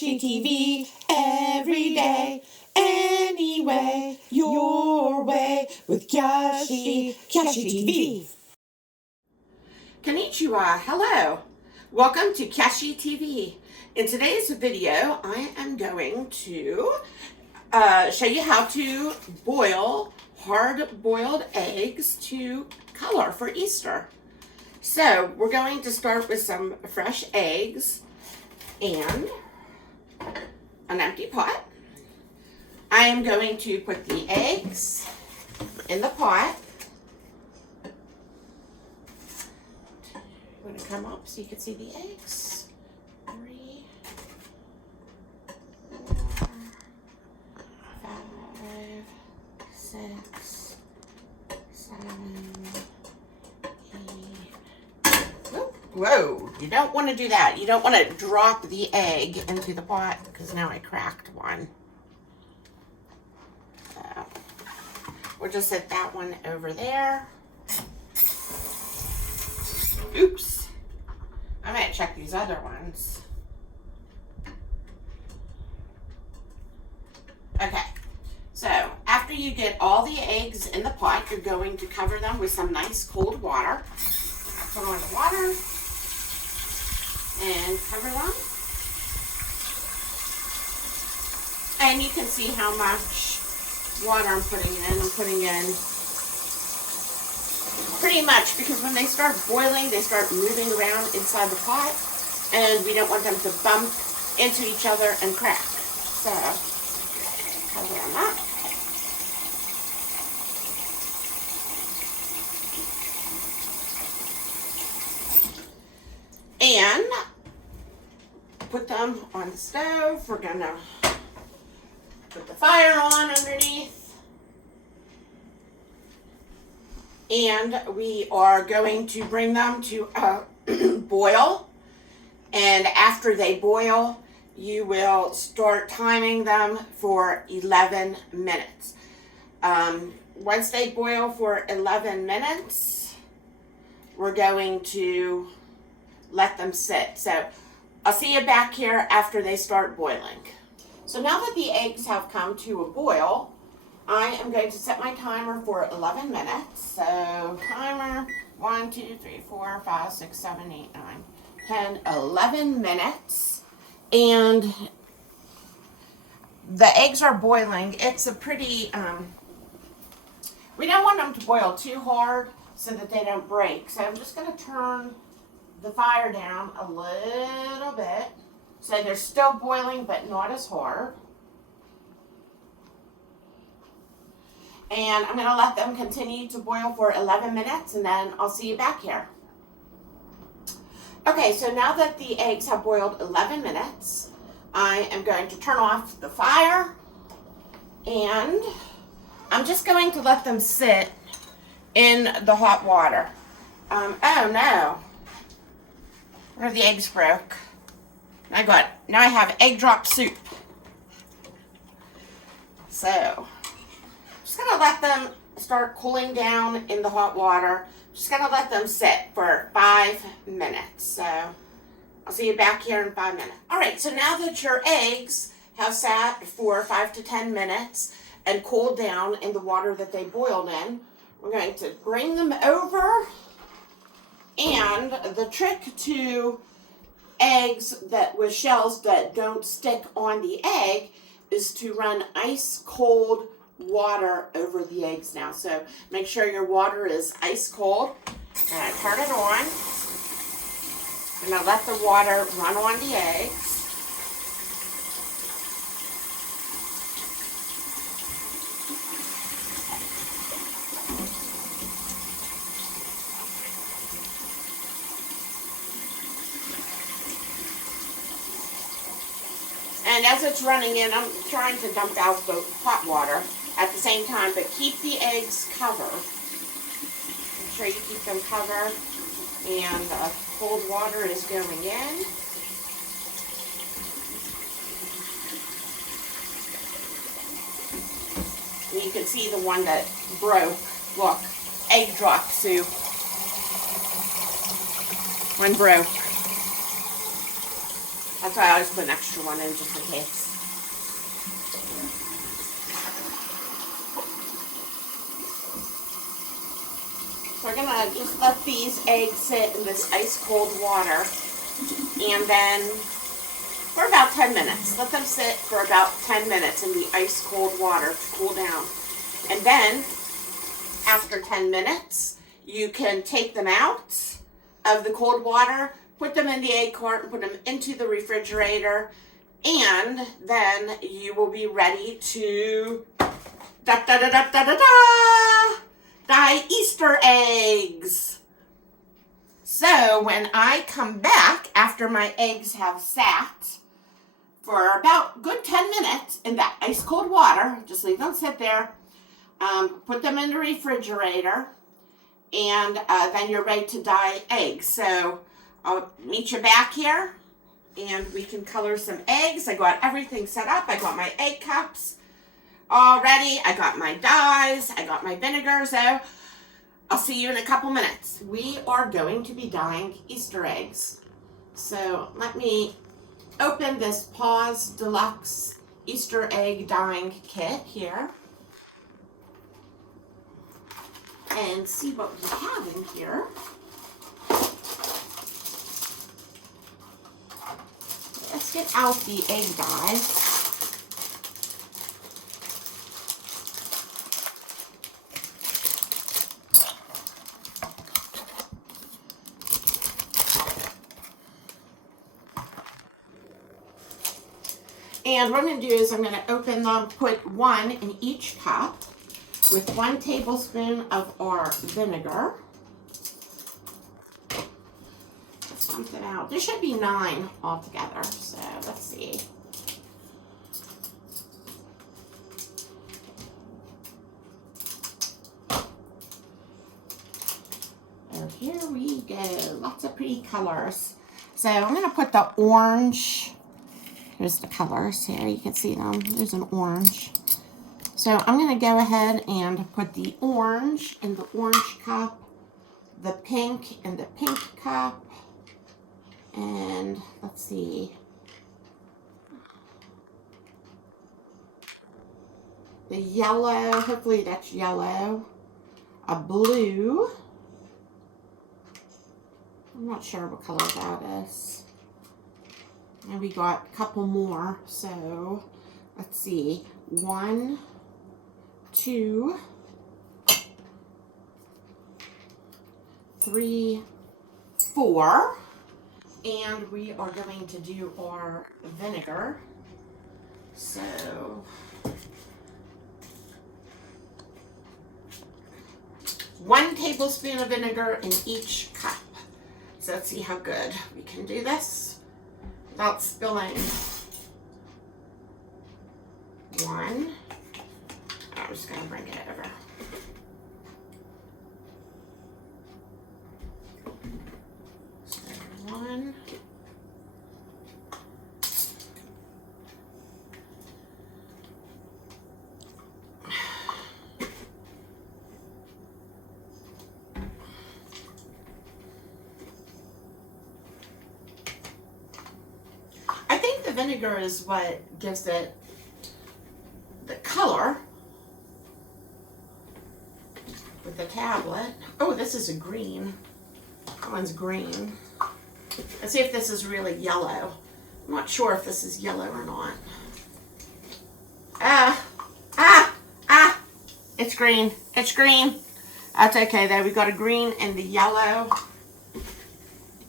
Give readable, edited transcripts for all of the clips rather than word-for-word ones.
Kyashi TV every day, anyway, your way with Kyashi TV. Konnichiwa, hello. Welcome to Kyashi TV. In today's video, I am going to show you how to boil hard-boiled eggs to color for Easter. So we're going to start with some fresh eggs and an empty pot. I am going to put the eggs in the pot. I'm going to come up so you can see the eggs. 3, 4, 5, 6, 7, 8. Whoa, you don't want to do that. You don't want to drop the egg into the pot because now I cracked one. So we'll just set that one over there. Oops. I might check these other ones. Okay, so after you get all the eggs in the pot, you're going to cover them with some nice cold water. Put on the water and cover them. And you can see how much water I'm putting in. I'm putting in pretty much because when they start boiling, they start moving around inside the pot, and we don't want them to bump into each other and crack. So, cover them up. And put them on the stove. We're gonna put the fire on underneath. And we are going to bring them to a boil. And after they boil, you will start timing them for 11 minutes. Once they boil for 11 minutes, we're going to let them sit. So I'll see you back here after they start boiling. So now that the eggs have come to a boil, I am going to set my timer for 11 minutes. So timer, 1, 2, 3, 4, 5, 6, 7, 8, 9, 10, 11 minutes. And the eggs are boiling. It's a pretty, we don't want them to boil too hard so that they don't break. So I'm just going to turn the fire down a little bit. So they're still boiling, but not as hard. And I'm going to let them continue to boil for 11 minutes, and then I'll see you back here. Okay, so now that the eggs have boiled 11 minutes, I am going to turn off the fire, and I'm just going to let them sit in the hot water. Oh no. One of the eggs broke. Now I have egg drop soup. So, just gonna let them start cooling down in the hot water. Just gonna let them sit for 5 minutes. So I'll see you back here in 5 minutes. All right, so now that your eggs have sat for 5 to 10 minutes and cooled down in the water that they boiled in, we're going to bring them over. And the trick to eggs that with shells that don't stick on the egg is to run ice cold water over the eggs now. So make sure your water is ice cold. And turn it on. And I let the water run on the eggs. And as it's running in, I'm trying to dump out the hot water at the same time, but keep the eggs covered. Make sure you keep them covered, and the cold water is going in. And you can see the one that broke. Look, egg drop soup. One broke. That's why I always put an extra one in just in case. We're gonna just let these eggs sit in this ice cold water, and then for about 10 minutes. Let them sit for about 10 minutes in the ice cold water to cool down. And then after 10 minutes, you can take them out of the cold water, put them in the egg cart, and put them into the refrigerator, and then you will be ready to dye Easter eggs. So when I come back after my eggs have sat for about good 10 minutes in that ice cold water, just leave them sit there, put them in the refrigerator, and then you're ready to dye eggs. So I'll meet you back here and we can color some eggs. I got everything set up. I got my egg cups all ready. I got my dyes. I got my vinegar. So I'll see you in a couple minutes. We are going to be dyeing Easter eggs. So let me open this Paws Deluxe Easter egg dyeing kit here and see what we have in here. Let's get out the egg dye. And what I'm going to do is I'm going to open them, put one in each cup with 1 tablespoon of our vinegar. Get something out. There should be 9 altogether, so let's see. Oh, here we go. Lots of pretty colors. So I'm going to put the orange. Here's the colors here. You can see them. There's an orange. So I'm going to go ahead and put the orange in the orange cup, the pink in the pink cup, and let's see, the yellow, hopefully that's yellow, a blue, I'm not sure what color that is. And we got a couple more, so let's see, 1, 2, 3, 4, and we are going to do our vinegar. So 1 tablespoon of vinegar in each cup. So let's see how good we can do this without spilling. 1. I'm just going to bring it over. So 1. I think the vinegar is what gives it the color with the tablet. Oh, this is a green. That one's green. Let's see if this is really yellow. I'm not sure if this is yellow or not. It's green. It's green. That's okay though. We got a green in the yellow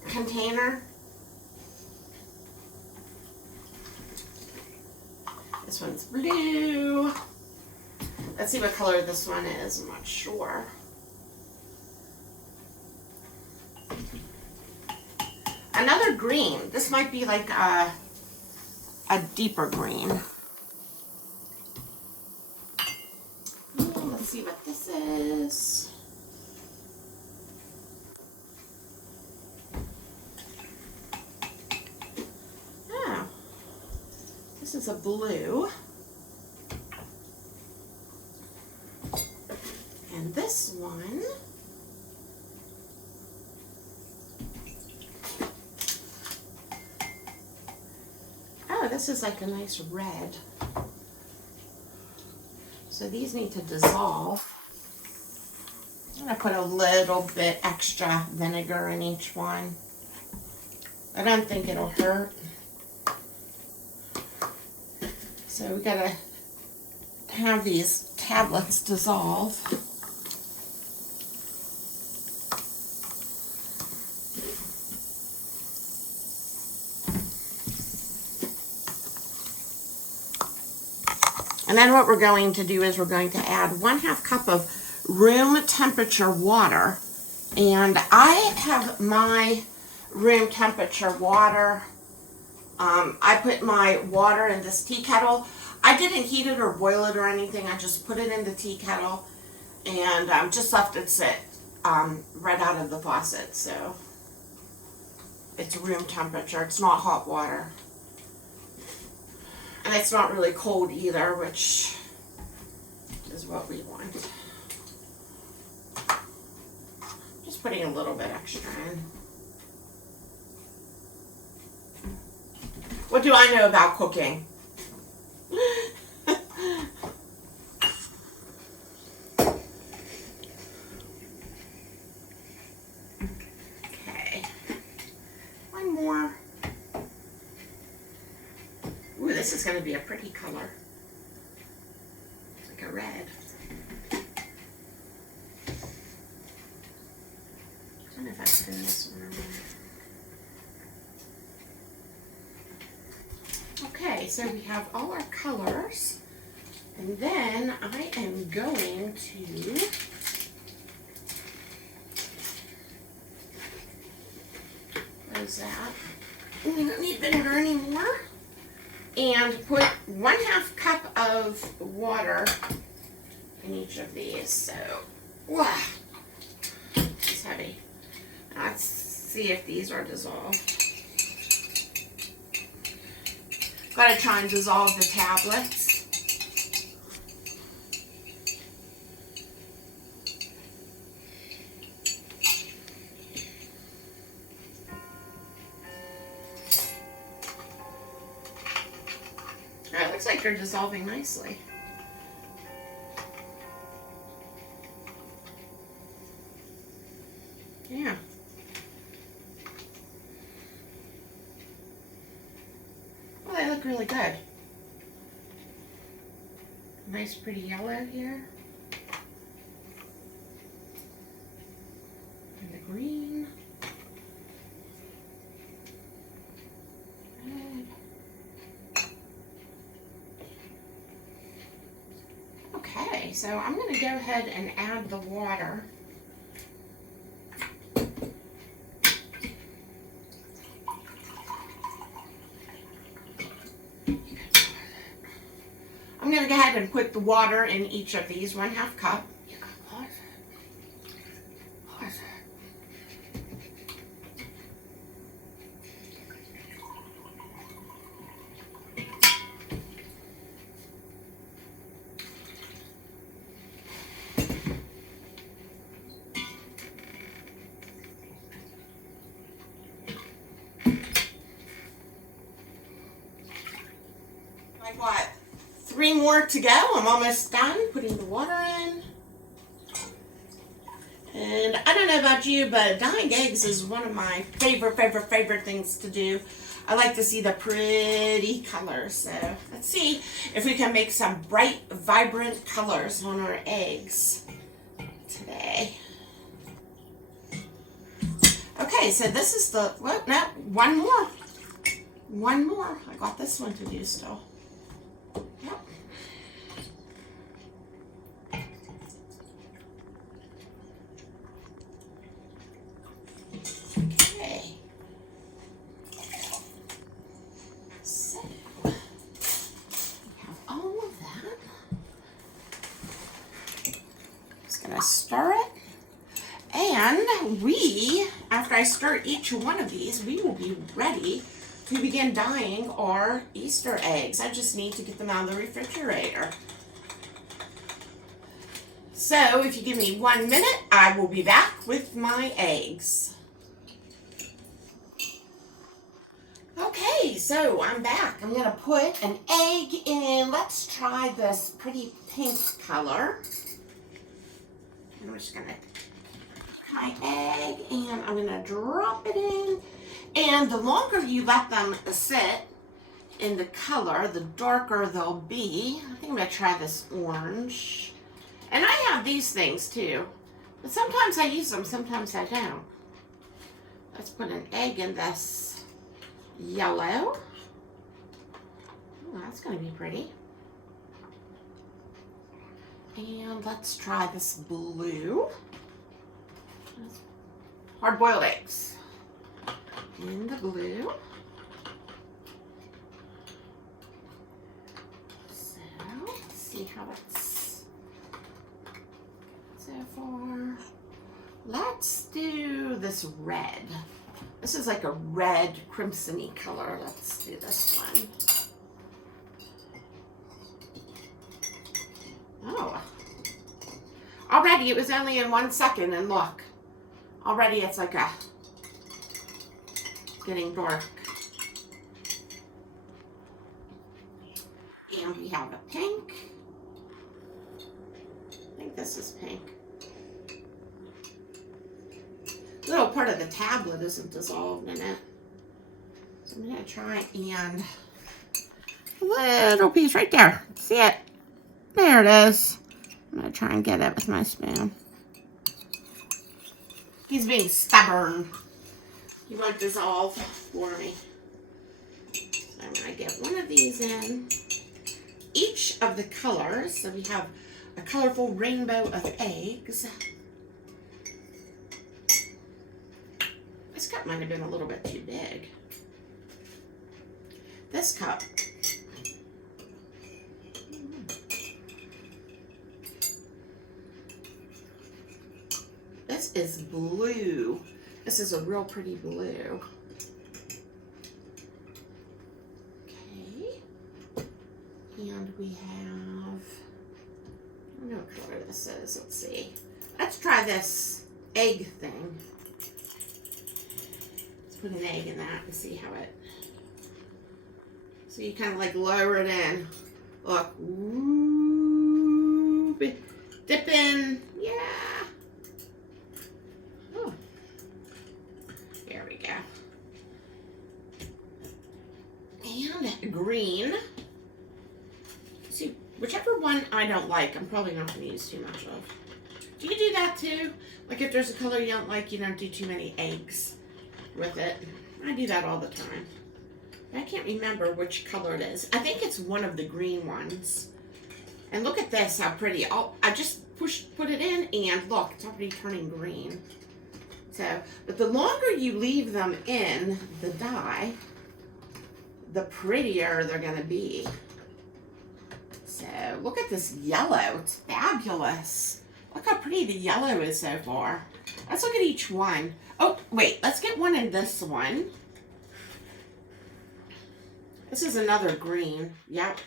container. This one's blue. Let's see what color this one is. I'm not sure. Another green. This might be like a deeper green. Let's see what this is. Oh, this is a blue. And this one this is like a nice red. So these need to dissolve. I'm going to put a little bit extra vinegar in each one. I don't think it'll hurt. So we got to have these tablets dissolve. And then what we're going to do is we're going to add 1/2 cup of room temperature water. And I have my room temperature water. I put my water in this tea kettle. I didn't heat it or boil it or anything. I just put it in the tea kettle and just left it sit right out of the faucet. So it's room temperature. It's not hot water. And it's not really cold either, which is what we want. Just putting a little bit extra in. What do I know about cooking? Okay. One more. Ooh, this is going to be a pretty color. It's like a red. I don't know if I put in this one or not. Okay, so we have all our colors. And then I am going to close that. We don't need vinegar anymore. And put 1/2 cup of water in each of these. So, wow, it's heavy. Now let's see if these are dissolved. Gotta try and dissolve the tablets. It looks like they're dissolving nicely. Yeah. Well, they look really good. Nice pretty yellow here. And the green. Red. Okay, so I'm going to go ahead and add the water. I'm going to go ahead and put the water in each of these, 1/2 cup. Like what? 3 more to go. I'm almost done putting the water in. And I don't know about you, but dyeing eggs is one of my favorite things to do. I like to see the pretty colors. So let's see if we can make some bright, vibrant colors on our eggs today. Okay, so this is the, well, no, one more. One more. I got this one to do still. Yep. Okay. So, we have all of that. Just gonna stir it. And after I stir each one of these, we will be ready to begin dyeing our Easter eggs. I just need to get them out of the refrigerator. So if you give me 1 minute, I will be back with my eggs. Okay, so So I'm back. I'm gonna put an egg in. Let's try this pretty pink color. I'm just gonna put my egg and I'm gonna drop it in. And the longer you let them sit in the color, the darker they'll be. I think I'm gonna try this orange. And I have these things too. But sometimes I use them, sometimes I don't. Let's put an egg in this yellow. Oh, that's gonna be pretty. And let's try this blue. Hard-boiled eggs. In the blue. So, let's see how it's so far. Let's do this red. This is like a red crimson-y color. Let's do this one. Oh. Already it was only in 1 second and look. Already it's like a getting dark. And we have a pink. I think this is pink. Little part of the tablet isn't dissolved in it. So I'm gonna try and a little piece right there. See it? There it is. I'm gonna try and get it with my spoon. He's being stubborn. He won't dissolve for me. So I'm gonna get one of these in. Each of the colors, so we have a colorful rainbow of eggs. This cup might have been a little bit too big. This cup. This is blue. This is a real pretty blue. Okay. And we have, I don't know what color this is. Let's see. Let's try this egg thing. Let's put an egg in that and see how it, so you kind of like lower it in. Look. Ooh, dip in. Yeah. Oh. There we go. And green. See, whichever one I don't like, I'm probably not going to use too much of. Do you do that too? Like if there's a color you don't like, you don't do too many eggs with it. I do that all the time. I can't remember which color it is. I think it's one of the green ones. And look at this, how pretty. I just put it in and look, it's already turning green. So, but the longer you leave them in the dye, the prettier they're gonna be. So look at this yellow, it's fabulous. Look how pretty the yellow is so far. Let's look at each one. Oh, wait, let's get one in this one. This is another green, yep.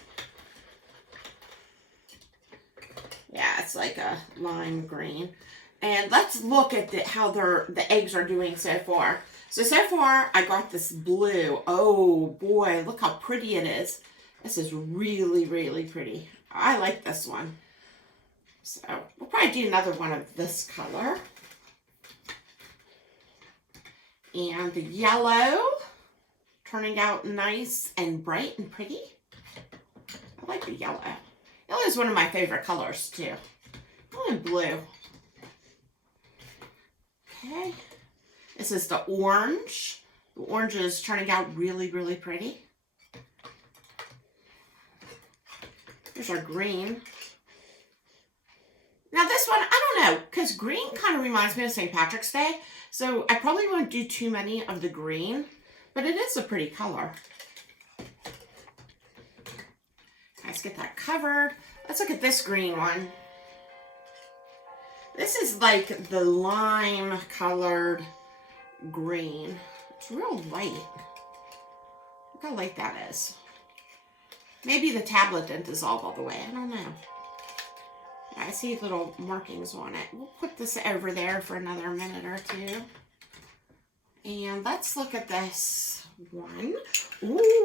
Yeah, it's like a lime green. And let's look at how the eggs are doing so far. So far, I got this blue. Oh boy, look how pretty it is. This is really, really pretty. I like this one. So we'll probably do another one of this color. And the yellow, turning out nice and bright and pretty. I like the yellow. Yellow is one of my favorite colors too. Oh, and blue. Okay. This is the orange. The orange is turning out really, really pretty. Here's our green. Now this one, I don't know, because green kind of reminds me of St. Patrick's Day. So I probably won't do too many of the green, but it is a pretty color. Let's get that covered. Let's look at this green one. This is like the lime colored green. It's real light. Look how light that is. Maybe the tablet didn't dissolve all the way. I don't know. I see little markings on it. We'll put this over there for another minute or two. And let's look at this one. Ooh.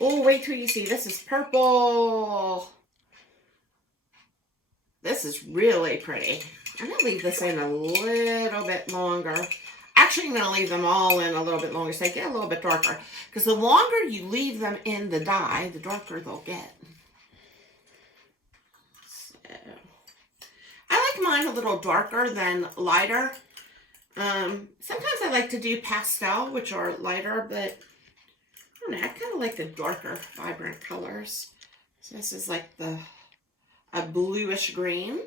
Oh, wait till you see. This is purple. This is really pretty. I'm going to leave this in a little bit longer. Actually, I'm going to leave them all in a little bit longer so they get a little bit darker. Because the longer you leave them in the dye, the darker they'll get. So, I like mine a little darker than lighter. Sometimes I like to do pastel, which are lighter, but I don't know, I kind of like the darker, vibrant colors. So this is like a bluish green.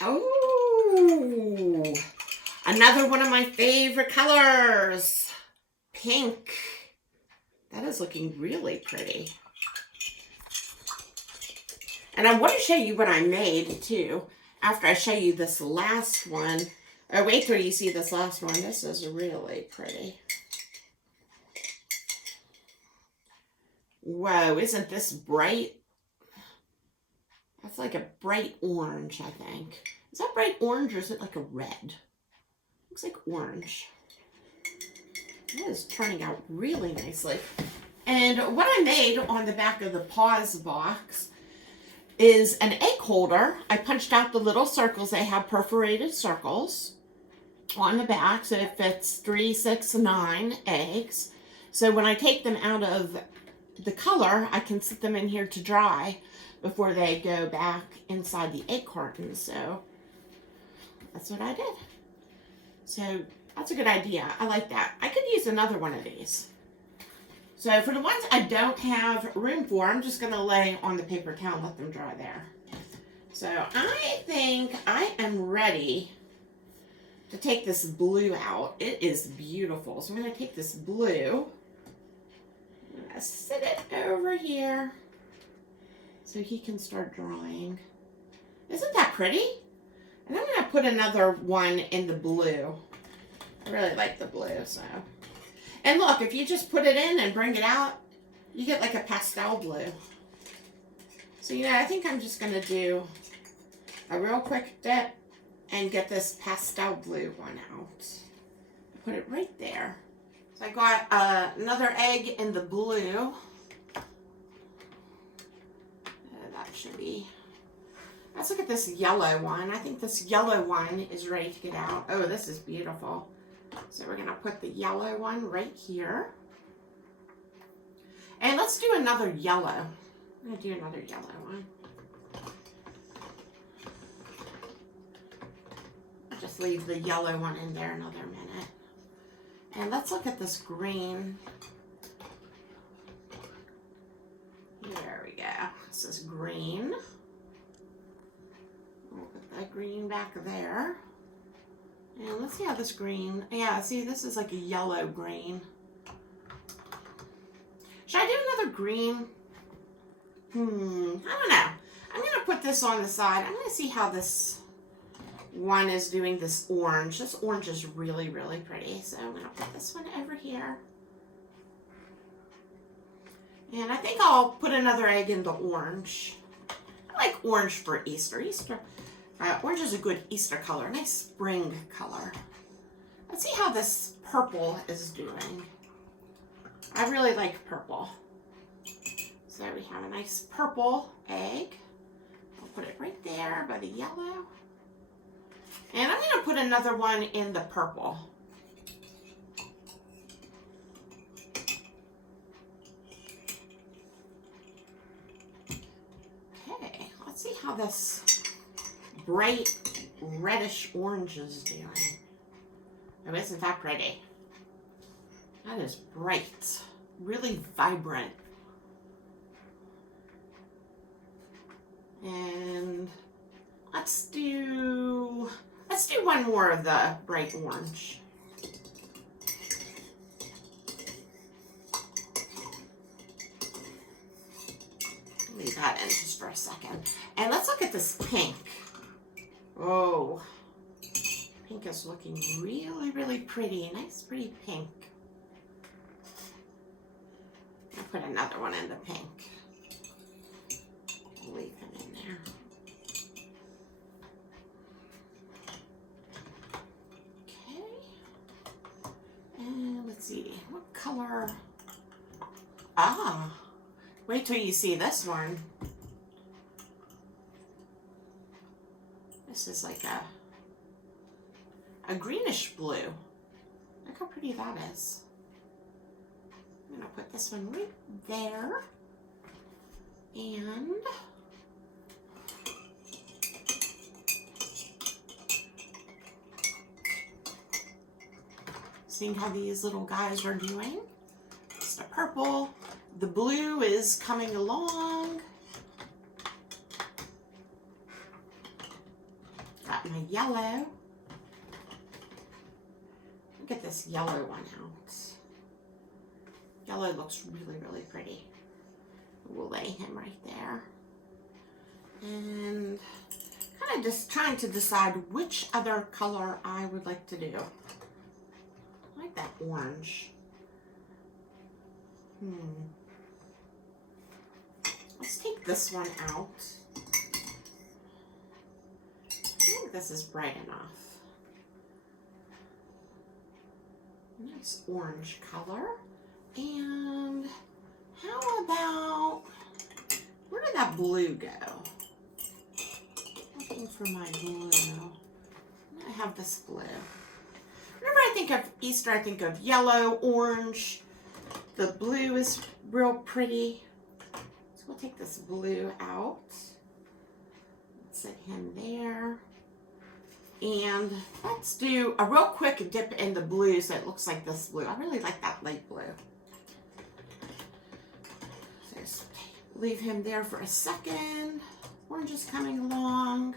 Oh, another one of my favorite colors, pink. That is looking really pretty. And I want to show you what I made too, after I show you this last one. Oh, wait till you see this last one. This is really pretty. Whoa, isn't this bright? That's like a bright orange, I think. Is that bright orange or is it like a red? Looks like orange. That is turning out really nicely. And what I made on the back of the Paws box is an egg holder. I punched out the little circles. They have perforated circles on the back, so it fits 3, 6, 9 eggs. So when I take them out of the color, I can sit them in here to dry before they go back inside the egg carton. So that's what I did. So that's a good idea. I like that. I could use another one of these. So for the ones I don't have room for, I'm just going to lay on the paper towel and let them dry there. So I think I am ready to take this blue out. It is beautiful. So I'm going to take this blue, I'm going to sit it over here so he can start drawing. Isn't that pretty? And I'm going to put another one in the blue. I really like the blue, so. And look, if you just put it in and bring it out, you get like a pastel blue. So, you know, I think I'm just going to do a real quick dip and get this pastel blue one out. Put it right there. So I got another egg in the blue. That should be. Let's look at this yellow one. I think this yellow one is ready to get out. Oh, this is beautiful. So we're going to put the yellow one right here. And let's do another yellow. I'm going to do another yellow one. I'll just leave the yellow one in there another minute. And let's look at this green. There we go. This is green. We'll put that green back there. And let's see how this green, yeah, see, this is like a yellow green. Should I do another green? I don't know. I'm going to put this on the side. I'm going to see how this one is doing this orange. This orange is really, really pretty. So I'm going to put this one over here. And I think I'll put another egg in the orange. I like orange for Easter. Orange is a good Easter color, nice spring color. Let's see how this purple is doing. I really like purple. So we have a nice purple egg. I'll put it right there by the yellow. And I'm going to put another one in the purple. Okay, let's see how this bright reddish orange is doing. Oh, isn't that pretty? That is bright, really vibrant. And let's do one more of the bright orange. Leave that in just for a second. And let's look at this pink. Oh, pink is looking really, really pretty. Nice, pretty pink. I'll put another one in the pink. Leave him in there. color? Ah, wait till you see this one. This is like a greenish blue. Look how pretty that is. I'm gonna put this one right there. And seeing how these little guys are doing. Just a purple. The blue is coming along. Got my yellow. Get this yellow one out. Yellow looks really, really pretty. We'll lay him right there. And kind of just trying to decide which other color I would like to do. I like that orange. Let's take this one out. I think this is bright enough. Nice orange color. And how about, where did that blue go? Looking for my blue. I have this blue. Whenever I think of Easter, I think of yellow, orange. The blue is real pretty. So we'll take this blue out. Let's set him there. And let's do a real quick dip in the blue so it looks like this blue. I really like that light blue. So just leave him there for a second. Orange is coming along.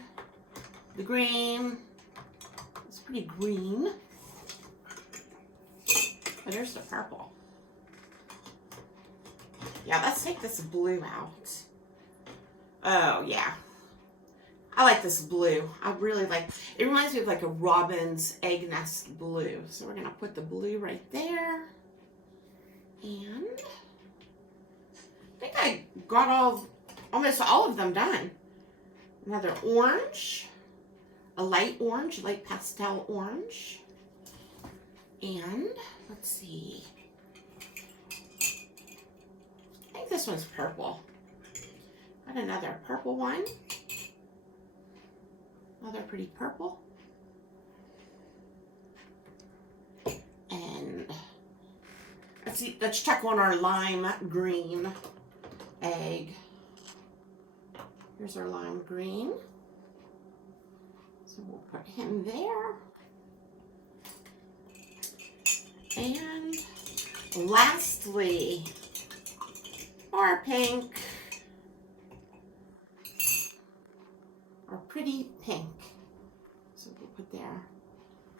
The green. It's pretty green. But there's the purple. Yeah, let's take this blue out. Oh, yeah. I like this blue. I really like, it reminds me of like a robin's egg nest blue. So we're going to put the blue right there. And I think I got almost all of them done. Another orange, a light orange, light pastel orange. And let's see. I think this one's purple. Got another purple one. Another pretty purple. And let's see, let's check on our lime green egg. Here's our lime green. So we'll put him there. And lastly, our pink. Our pretty pink. So we'll put there.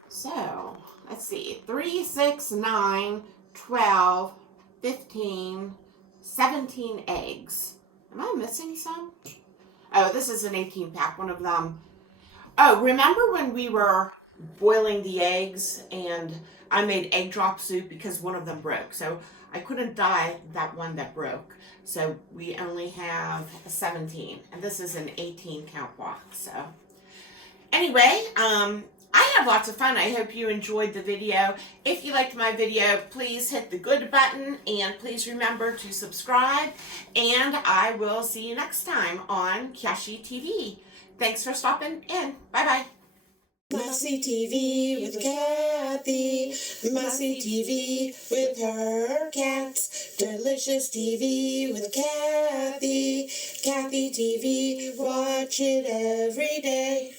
So let's see, 3, 6, 9, 12, 15, 17 eggs. Am I missing some? Oh, this is an 18 pack, one of them. Oh, remember when we were boiling the eggs and I made egg drop soup because one of them broke. So I couldn't dye that one that broke. So we only have a 17, and this is an 18 count box. So anyway, I had lots of fun. I hope you enjoyed the video. If you liked my video, please hit the good button, and please remember to subscribe, and I will see you next time on Kyashi TV. Thanks for stopping in. Bye-bye. Mousy TV with Kathy, Mousy TV with her cats, Delicious TV with Kathy, Kathy TV, watch it every day.